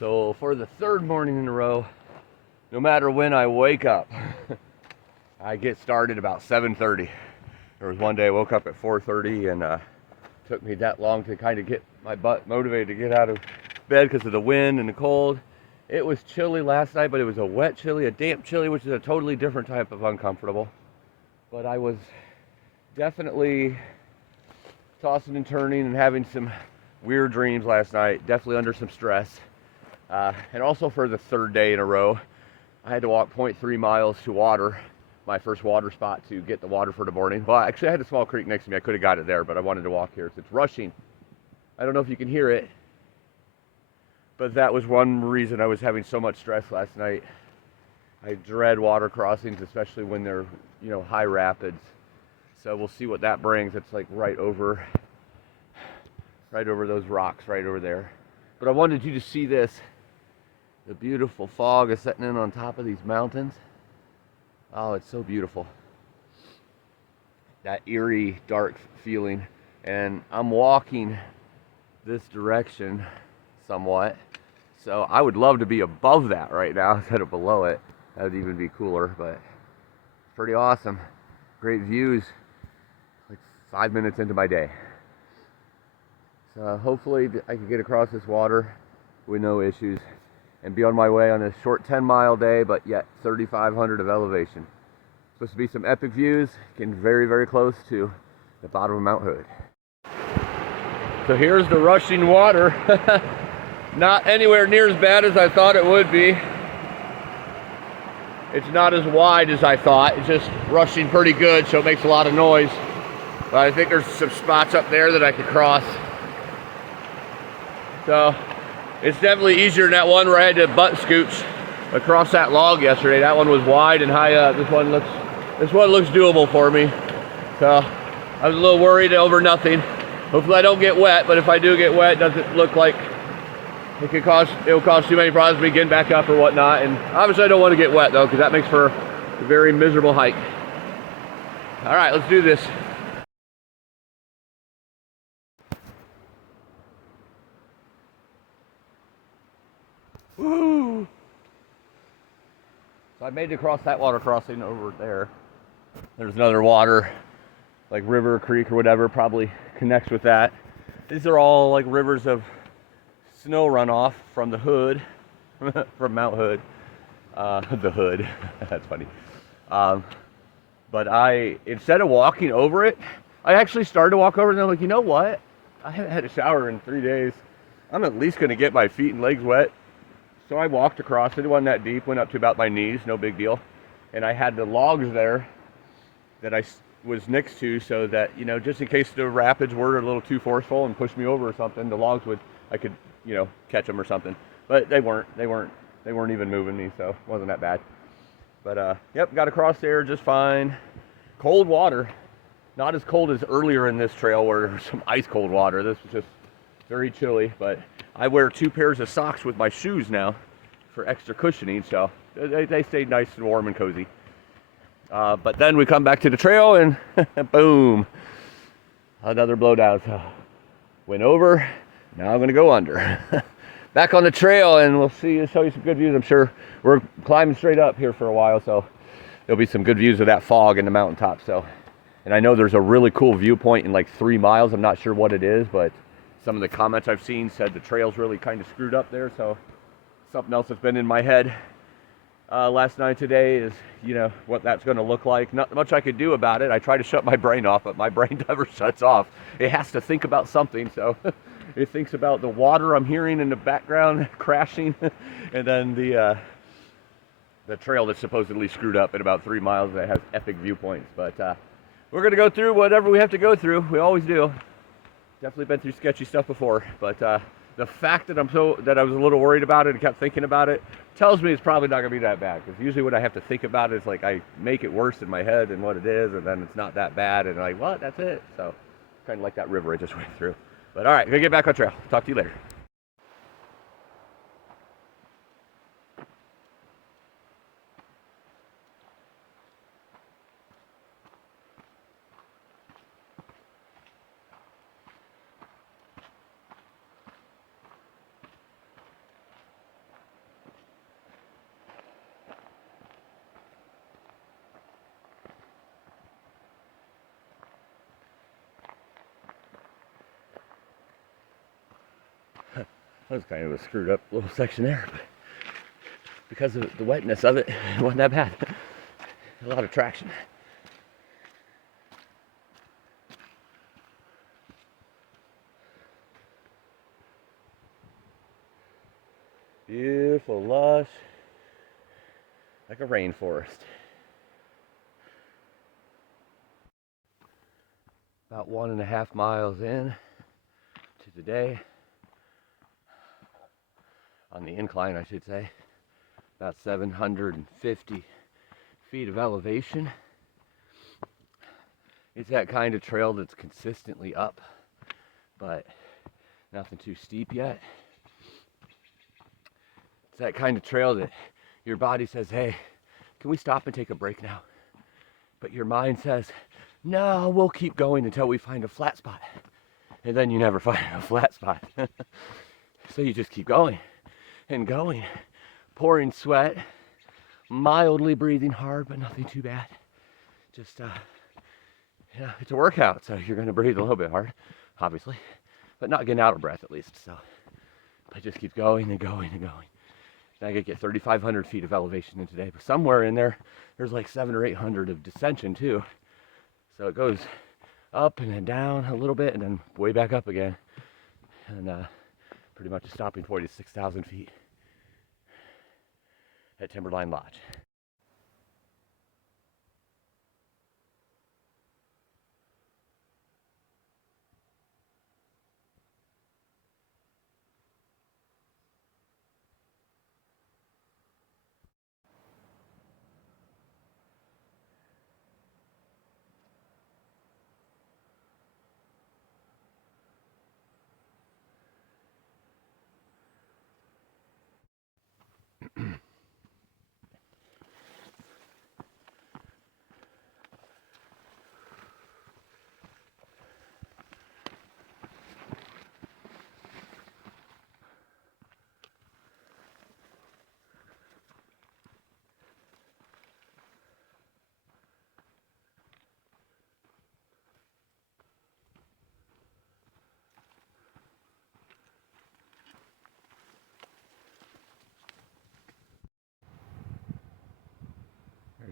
So for the third morning in a row, no matter when I wake up, I get started about 7:30. There was one day I woke up at 4:30 and took me that long to kind of get my butt motivated to get out of bed because of the wind and the cold. It was chilly last night, but it was a wet chilly, a damp chilly, which is a totally different type of uncomfortable. But I was definitely tossing and turning and having some weird dreams last night, definitely under some stress. And also for the third day in a row, I had to walk 0.3 miles to water, my first water spot, to get the water for the morning. Well, actually I had a small creek next to me. I could have got it there, but I wanted to walk here. It's rushing. I don't know if you can hear it, but that was one reason I was having so much stress last night. I dread water crossings, especially when they're, high rapids. So we'll see what that brings. It's like right over those rocks right over there. But I wanted you to see this. The beautiful fog is setting in on top of these mountains. Oh, it's so beautiful. That eerie, dark feeling. And I'm walking this direction somewhat. So I would love to be above that right now instead of below it. That would even be cooler, but it's pretty awesome. Great views. Like 5 minutes into my day. So hopefully I can get across this water with no issues and be on my way on a short 10-mile day, but yet 3,500 of elevation. Supposed to be some epic views, getting very, very close to the bottom of Mount Hood. So here's the rushing water. Not anywhere near as bad as I thought it would be. It's not as wide as I thought. It's just rushing pretty good, so it makes a lot of noise. But I think there's some spots up there that I could cross. So it's definitely easier than that one where I had to butt scooch across that log yesterday. That one was wide and high up. This one looks doable for me. So I was a little worried over nothing. Hopefully I don't get wet, but if I do get wet, it doesn't look like it will cause too many problems me getting back up or whatnot. And obviously I don't want to get wet though, because that makes for a very miserable hike. All right, let's do this. Woo! So I made it across that water crossing over there. There's another water, like river, creek, or whatever, probably connects with that. These are all like rivers of snow runoff from the Hood, from Mount Hood. The Hood, that's funny. But instead of walking over it, I actually started to walk over it, and I'm like, you know what? I haven't had a shower in 3 days. I'm at least gonna get my feet and legs wet. So I walked across it. It wasn't that deep, went up to about my knees, no big deal. And I had the logs there that I was next to, so that, just in case the rapids were a little too forceful and pushed me over or something, the logs I could, catch them or something. But they weren't even moving me, so it wasn't that bad. But yep, got across there just fine. Cold water, not as cold as earlier in this trail where there was some ice cold water. This was just very chilly, but I wear 2 pairs of socks with my shoes now for extra cushioning, so they stayed nice and warm and cozy. But then we come back to the trail and boom, another blowdown. So went over, now I'm going to go under. Back on the trail, and we'll show you some good views. I'm sure we're climbing straight up here for a while, so there'll be some good views of that fog in the mountaintop. So, and I know there's a really cool viewpoint in like 3 miles. I'm not sure what it is, but some of the comments I've seen said the trail's really kind of screwed up there. So something else that's been in my head last night today is, what that's going to look like. Not much I could do about it. I try to shut my brain off, but my brain never shuts off. It has to think about something. So it thinks about the water I'm hearing in the background crashing, and then the trail that's supposedly screwed up at about 3 miles that has epic viewpoints. But we're going to go through whatever we have to go through. We always do. Definitely been through sketchy stuff before, but the fact that I was a little worried about it and kept thinking about it tells me it's probably not going to be that bad. Because usually when I have to think about it, it's like I make it worse in my head than what it is, and then it's not that bad, and I'm like, what? That's it. So kind of like that river I just went through. But all right, gonna get back on trail. Talk to you later. That was kind of a screwed up little section there, but because of the wetness of it, it wasn't that bad. A lot of traction. Beautiful, lush, like a rainforest. About 1.5 miles in to the day. On the incline, I should say. About 750 feet of elevation. It's that kind of trail that's consistently up, but nothing too steep yet. It's that kind of trail that your body says, hey, can we stop and take a break now? But your mind says, no, we'll keep going until we find a flat spot. And then you never find a flat spot. So you just keep going and going, pouring sweat, mildly breathing hard, but nothing too bad. Just, it's a workout, so you're going to breathe a little bit hard, obviously, but not getting out of breath at least. So I just keep going and going and going. And I could get 3,500 feet of elevation in today, but somewhere in there, there's like 700 or 800 of descension too. So it goes up and then down a little bit and then way back up again. And pretty much a stopping point is 6,000 feet at Timberline Lodge.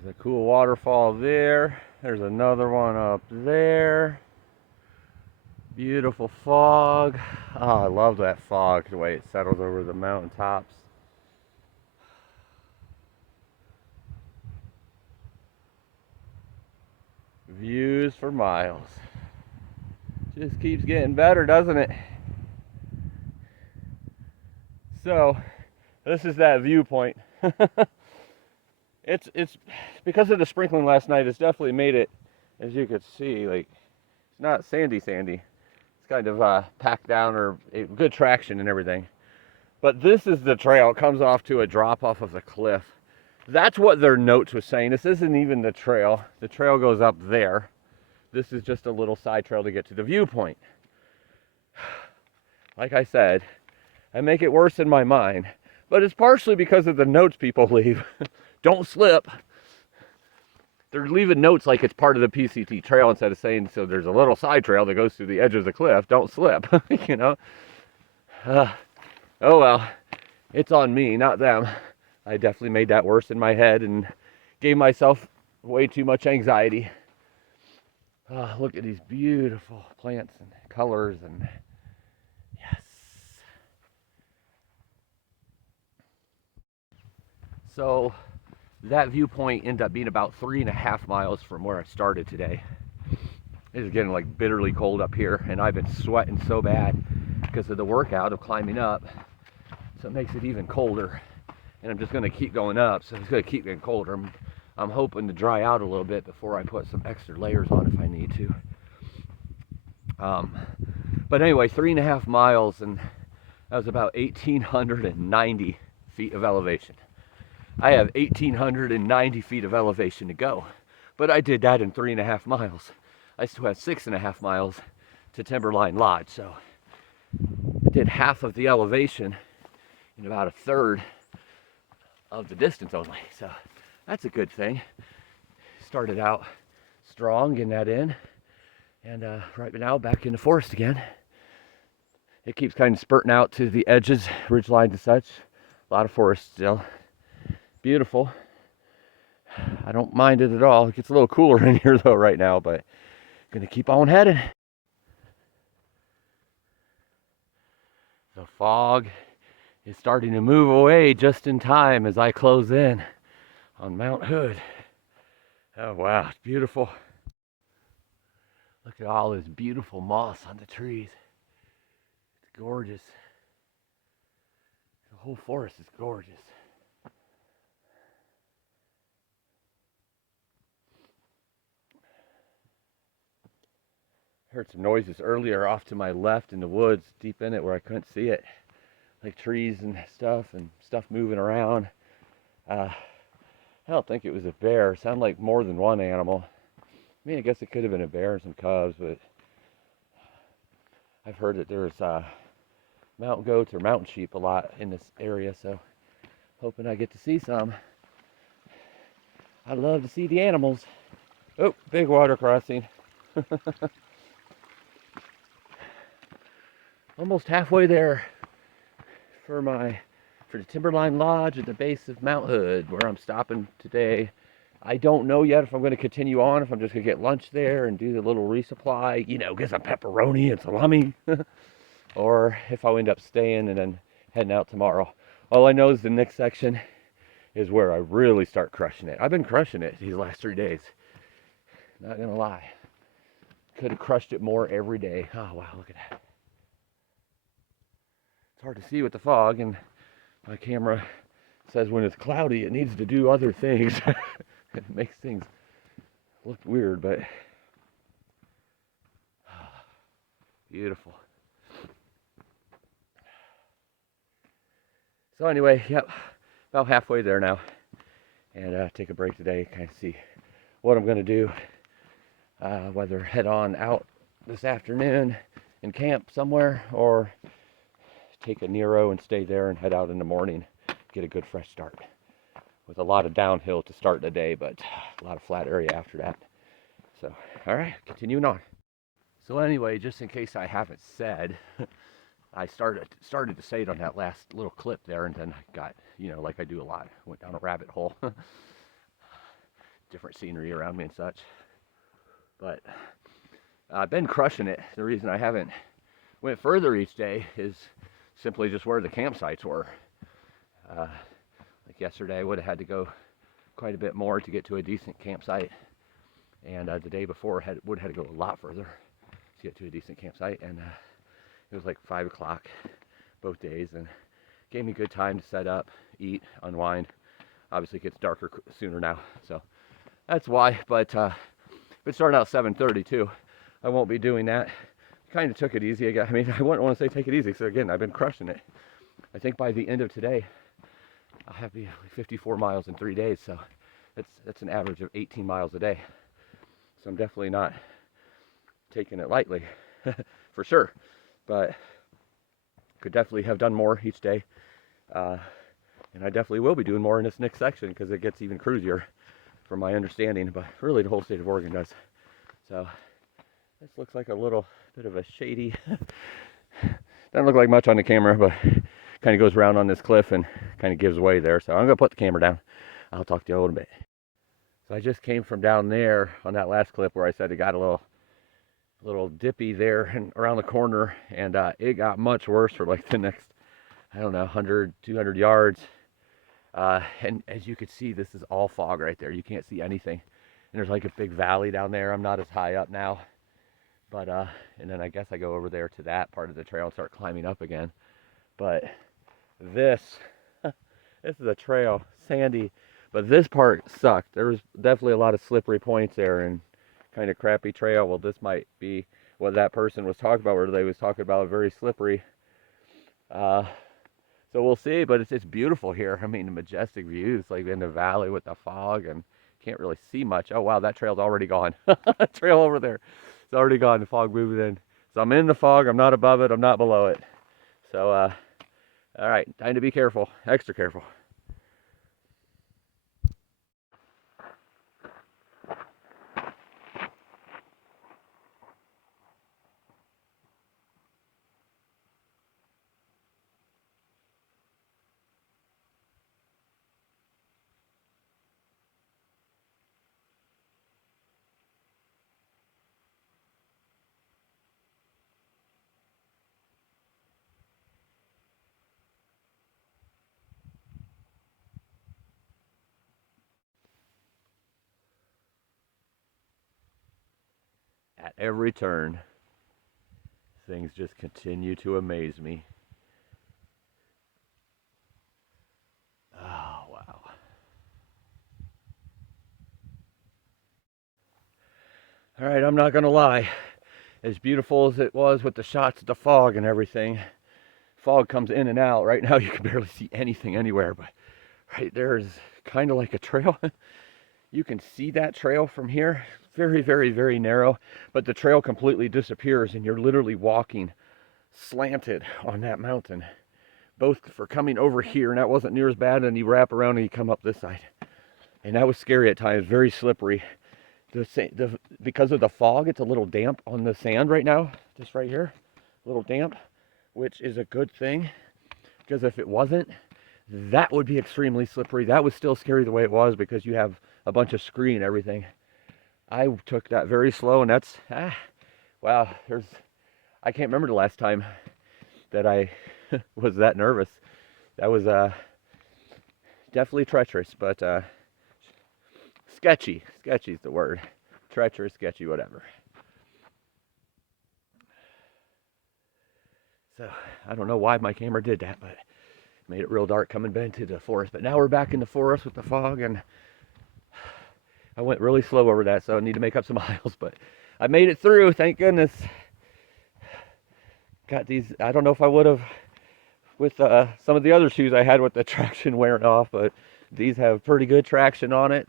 There's a cool waterfall there. There's another one up there. Beautiful fog. Oh, I love that fog, the way it settles over the mountaintops. Views for miles. Just keeps getting better, doesn't it? So, this is that viewpoint. It's because of the sprinkling last night, it's definitely made it, as you could see, like, it's not sandy. It's kind of packed down, or good traction and everything. But this is the trail. It comes off to a drop off of the cliff. That's what their notes was saying. This isn't even the trail. The trail goes up there. This is just a little side trail to get to the viewpoint. Like I said, I make it worse in my mind, but it's partially because of the notes people leave. Don't slip. They're leaving notes like it's part of the PCT trail instead of saying, so there's a little side trail that goes through the edge of the cliff. Don't slip, you know. Oh well, it's on me, not them. I definitely made that worse in my head and gave myself way too much anxiety. Look at these beautiful plants and colors, and yes. So that viewpoint ended up being about 3.5 miles from where I started today. It is getting like bitterly cold up here, and I've been sweating so bad because of the workout of climbing up. So it makes it even colder. And I'm just going to keep going up, so it's going to keep getting colder. I'm hoping to dry out a little bit before I put some extra layers on if I need to. But anyway, 3.5 miles, and that was about 1,890 feet of elevation. I have 1,890 feet of elevation to go, but I did that in 3.5 miles. I still have 6.5 miles to Timberline Lodge, so I did half of the elevation in about a third of the distance only, so that's a good thing. Started out strong, getting that in, and right now back in the forest again. It keeps kind of spurting out to the edges, ridge lines and such. A lot of forest still. Beautiful. I don't mind it at all. It gets a little cooler in here though right now, but gonna keep on heading. The fog is starting to move away just in time as I close in on Mount Hood. Oh wow, it's beautiful. Look at all this beautiful moss on the trees. It's gorgeous. The whole forest is gorgeous. Heard some noises earlier off to my left in the woods, deep in it where I couldn't see it. Like trees and stuff moving around. I don't think it was a bear. It sounded like more than one animal. I mean, I guess it could have been a bear and some cubs, but I've heard that there's mountain goats or mountain sheep a lot in this area, so hoping I get to see some. I love to see the animals. Oh, big water crossing. Almost halfway there for the Timberline Lodge at the base of Mount Hood, where I'm stopping today. I don't know yet if I'm going to continue on, if I'm just going to get lunch there and do the little resupply, get some pepperoni and salami, or if I'll end up staying and then heading out tomorrow. All I know is the next section is where I really start crushing it. I've been crushing it these last 3 days. Not going to lie. Could have crushed it more every day. Oh, wow, look at that. It's hard to see with the fog, and my camera says when it's cloudy it needs to do other things. It makes things look weird, but beautiful. So anyway, yep, about halfway there now, and take a break today, kind of see what I'm going to do, whether head on out this afternoon and camp somewhere, or take a Nero and stay there and head out in the morning, get a good fresh start. With a lot of downhill to start the day, but a lot of flat area after that. So, all right, continuing on. So anyway, just in case I haven't said, I started to say it on that last little clip there, and then I got, like I do a lot, went down a rabbit hole. Different scenery around me and such. But I've been crushing it. The reason I haven't went further each day is simply just where the campsites were. Like yesterday, I would have had to go quite a bit more to get to a decent campsite, and the day before would have had to go a lot further to get to a decent campsite, and it was like 5 o'clock both days, and gave me good time to set up, eat, unwind. Obviously it gets darker sooner now, so that's why, but it started out 7:30 too. I won't be doing that. Kind of took it easy again. I mean, I wouldn't want to say take it easy, so again, I've been crushing it. I think by the end of today, I'll have 54 miles in 3 days, so that's an average of 18 miles a day. So I'm definitely not taking it lightly, for sure. But could definitely have done more each day. And I definitely will be doing more in this next section because it gets even cruisier from my understanding, but really the whole state of Oregon does. So this looks like a little bit of a shady, doesn't look like much on the camera, but kind of goes around on this cliff and kind of gives way there. So I'm going to put the camera down. I'll talk to you a little bit. So I just came from down there on that last clip where I said it got a little dippy there and around the corner, and it got much worse for like the next, I don't know, 100, 200 yards. And as you can see, this is all fog right there. You can't see anything. And there's like a big valley down there. I'm not as high up now. But, and then I guess I go over there to that part of the trail and start climbing up again. But this is a trail, sandy. But this part sucked. There was definitely a lot of slippery points there and kind of crappy trail. Well, this might be what that person was talking about, where they was talking about very slippery. So we'll see, but it's beautiful here. I mean, the majestic views, like in the valley with the fog, and can't really see much. Oh wow, that trail's already gone. Trail over there, it's already gone. The fog moved in. So I'm in the fog. I'm not above it. I'm not below it. So, all right, time to be careful, extra careful. At every turn, things just continue to amaze me. Oh, wow. All right, I'm not going to lie. As beautiful as it was with the shots of the fog and everything, fog comes in and out. Right now, you can barely see anything anywhere, but right there is kind of like a trail. You can see that trail from here. Very, very, very narrow, but the trail completely disappears and you're literally walking slanted on that mountain. Both for coming over here, and that wasn't near as bad, and you wrap around and you come up this side. And that was scary at times, very slippery. Because of the fog, it's a little damp on the sand right now, just right here. A little damp, which is a good thing, because if it wasn't, that would be extremely slippery. That was still scary the way it was because you have a bunch of scree and everything. I took that very slow, and that's, wow, I can't remember the last time that I was that nervous. That was definitely treacherous, but sketchy. Sketchy is the word. Treacherous, sketchy, whatever. So I don't know why my camera did that, but it made it real dark coming back into the forest. But now we're back in the forest with the fog, and I went really slow over that, so I need to make up some miles. But I made it through, thank goodness. Got these, I don't know if I would have with some of the other shoes I had with the traction wearing off, but these have pretty good traction on it.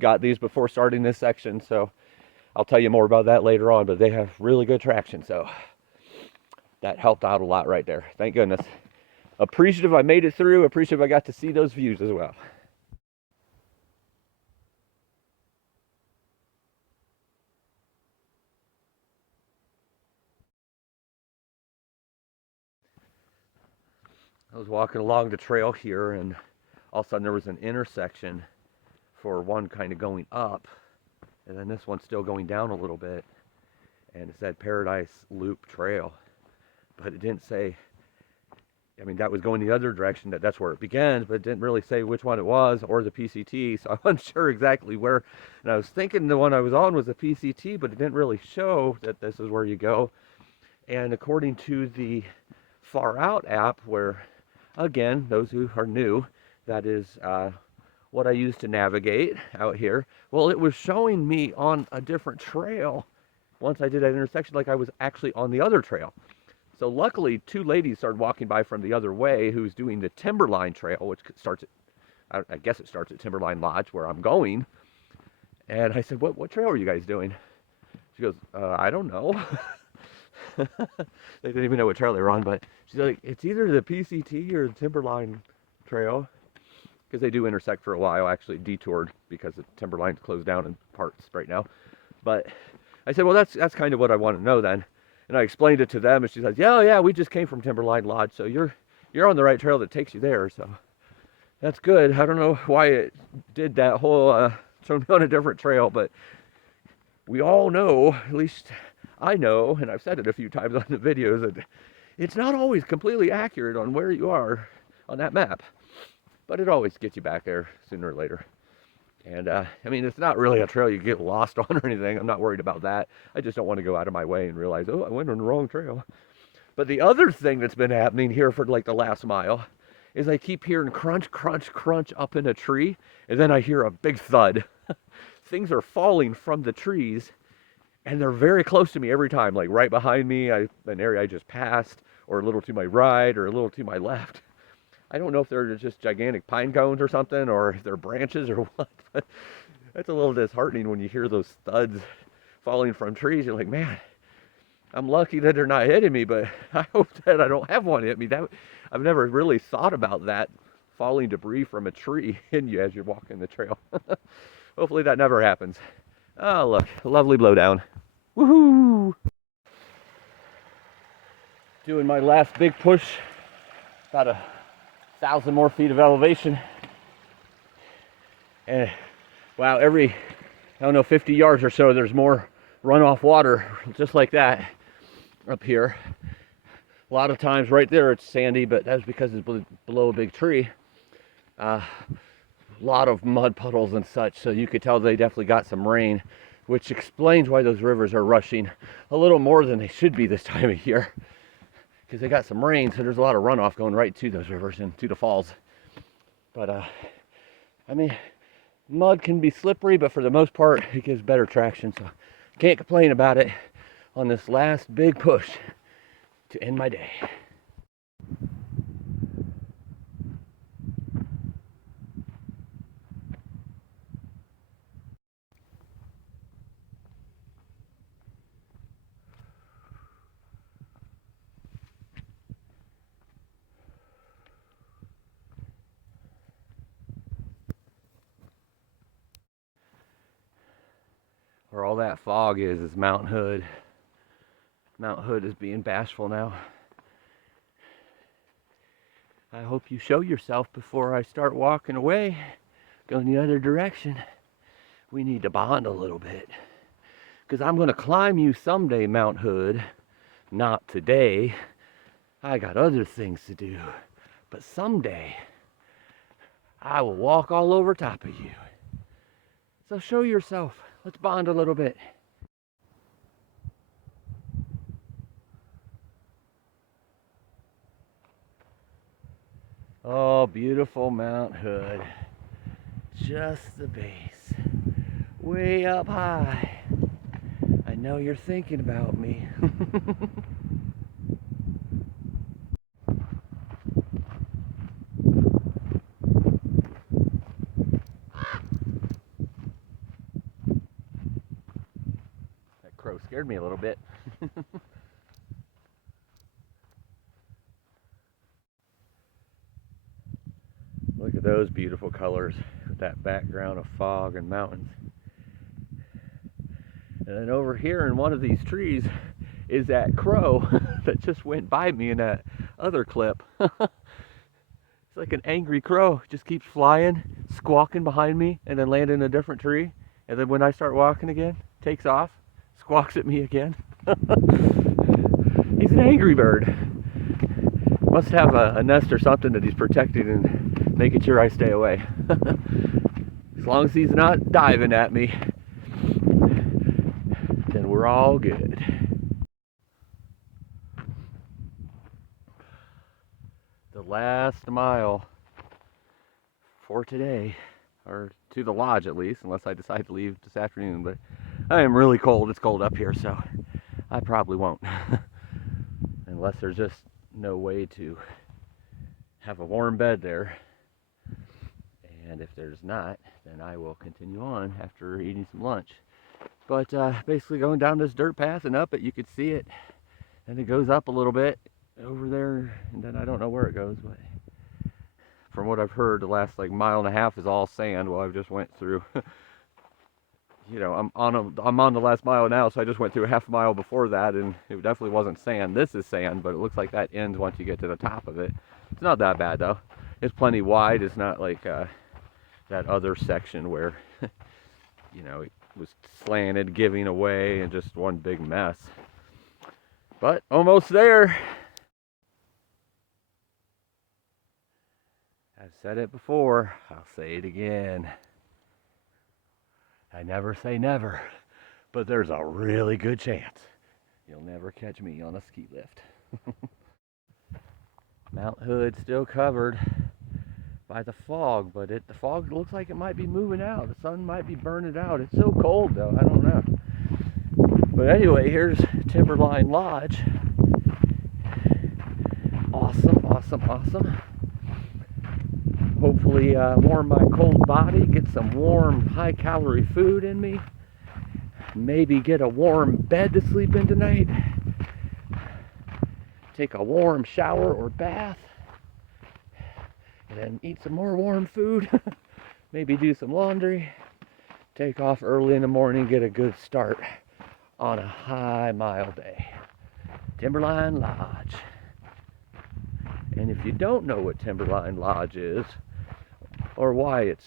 Got these before starting this section, so I'll tell you more about that later on, but they have really good traction, so that helped out a lot right there. Thank goodness. Appreciative I made it through, appreciative I got to see those views as well. I was walking along the trail here, and all of a sudden there was an intersection for one kind of going up, and then this one's still going down a little bit, and it said Paradise Loop Trail, but it didn't say, I mean, that was going the other direction, that's where it begins, but it didn't really say which one it was or the PCT, so I wasn't sure exactly where, and I was thinking the one I was on was the PCT, but it didn't really show that this is where you go. And according to the Far Out app, where, again, those who are new, that is what I use to navigate out here. Well, it was showing me on a different trail once I did that intersection, like I was actually on the other trail. So luckily, two ladies started walking by from the other way who's doing the Timberline Trail, which starts at, I guess it starts at Timberline Lodge, where I'm going. And I said, what trail are you guys doing? She goes, I don't know. They didn't even know what trail they were on, but she's like, it's either the PCT or the Timberline Trail, because they do intersect for a while. I actually detoured because the Timberline's closed down in parts right now. But I said, well, that's kind of what I want to know then. And I explained it to them, and she said, yeah, we just came from Timberline Lodge, so you're on the right trail that takes you there. So that's good. I don't know why it did that whole throw me on a different trail, but we all know, at least I know, and I've said it a few times on the videos, that it's not always completely accurate on where you are on that map, but it always gets you back there sooner or later. And I mean, it's not really a trail you get lost on or anything. I'm not worried about that. I just don't want to go out of my way and realize, oh, I went on the wrong trail. But the other thing that's been happening here for like the last mile is I keep hearing crunch, crunch, crunch up in a tree, and then I hear a big thud. Things are falling from the trees, and they're very close to me every time, like right behind me, an area I just passed, or a little to my right, or a little to my left. I don't know if they're just gigantic pine cones or something, or if they're branches or what, but that's a little disheartening when you hear those thuds falling from trees. You're like, man, I'm lucky that they're not hitting me, but I hope that I don't have one hit me. I've never really thought about that, falling debris from a tree in you as you're walking the trail. Hopefully that never happens. Oh, look, a lovely blowdown. Woohoo! Doing my last big push, about 1,000 more feet of elevation. And wow, every, I don't know, 50 yards or so, there's more runoff water, just like that up here. A lot of times right there it's sandy, but that's because it's below a big tree. A lot of mud puddles and such, so you could tell they definitely got some rain, which explains why those rivers are rushing a little more than they should be this time of year, because they got some rain, so there's a lot of runoff going right to those rivers and to the falls. But I mean, mud can be slippery, but for the most part it gives better traction, so can't complain about it on this last big push to end my day. Where all that fog is Mount Hood. Mount Hood is being bashful now. I hope you show yourself before I start walking away, going the other direction. We need to bond a little bit, because I'm going to climb you someday, Mount Hood. Not today. I got other things to do. But someday, I will walk all over top of you. So show yourself. Let's bond a little bit. Oh, beautiful Mount Hood. Just the base. Way up high. I know you're thinking about me. That crow scared me a little bit. Look at those beautiful colors with that background of fog and mountains. And then over here in one of these trees is that crow that just went by me in that other clip. It's like an angry crow, just keeps flying, squawking behind me, and then landing in a different tree. And then when I start walking again, takes off, squawks at me again. He's an angry bird. Must have a nest or something that he's protecting and making sure I stay away. As long as he's not diving at me, then we're all good. The last mile for today, or to the lodge at least, unless I decide to leave this afternoon. But I am really cold. It's cold up here, so I probably won't. Unless there's just no way to have a warm bed there. And if there's not, then I will continue on after eating some lunch. But basically going down this dirt path and up it, you could see it. And it goes up a little bit over there, and then I don't know where it goes, but from what I've heard, the last like mile and a half is all sand. Well, I've just went through, you know, I'm on the last mile now, so I just went through a half mile before that, and it definitely wasn't sand. This is sand, but it looks like that ends once you get to the top of it. It's not that bad though. It's plenty wide. It's not like that other section where, you know, it was slanted, giving away, and just one big mess. But almost there. I've said it before, I'll say it again. I never say never, but there's a really good chance you'll never catch me on a ski lift. Mount Hood still covered by the fog, but the fog looks like it might be moving out. The sun might be burning out. It's so cold though, I don't know. But anyway, here's Timberline Lodge. Awesome, awesome, awesome. Hopefully warm my cold body, get some warm high-calorie food in me, maybe get a warm bed to sleep in tonight, take a warm shower or bath, and then eat some more warm food, maybe do some laundry, take off early in the morning, get a good start on a high mile day. Timberline Lodge. And if you don't know what Timberline Lodge is, or why it's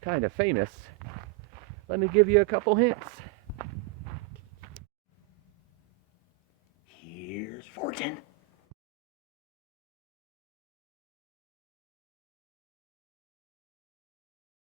kind of famous, let me give you a couple hints. Here's fortune.